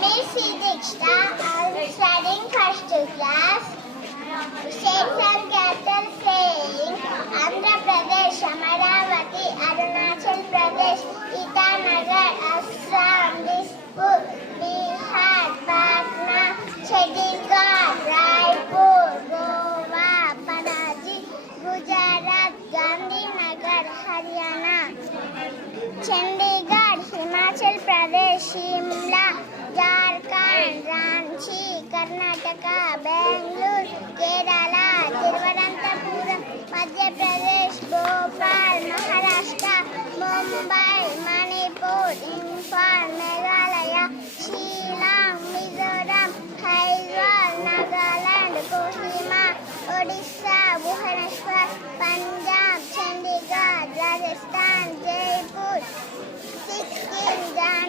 name is Sidiksha. I am studying first class. States and capital saying Andhra Pradesh, Amaravati, Arunachal Pradesh, Itanagar, Assam, Dispur, Bihar, Patna, Chandigarh, Raipur, Goa, Panaji, Gujarat, Gandhinagar, Haryana, Chandigarh, Himachal Pradesh, Shimla, Jharkhand, Ranchi, Karnataka, Bangalore, Kerala, Thiruvananthapuram, Madhya Pradesh, Bhopal, Maharashtra, Mumbai, Manipur, Imphal, Meghalaya, Shillong, Mizoram, Aizawl, Nagaland, Kohima, Odisha, Bhubaneswar, Punjab, Chandigarh, Rajasthan, Jaipur, Sikkim, Jharkhand.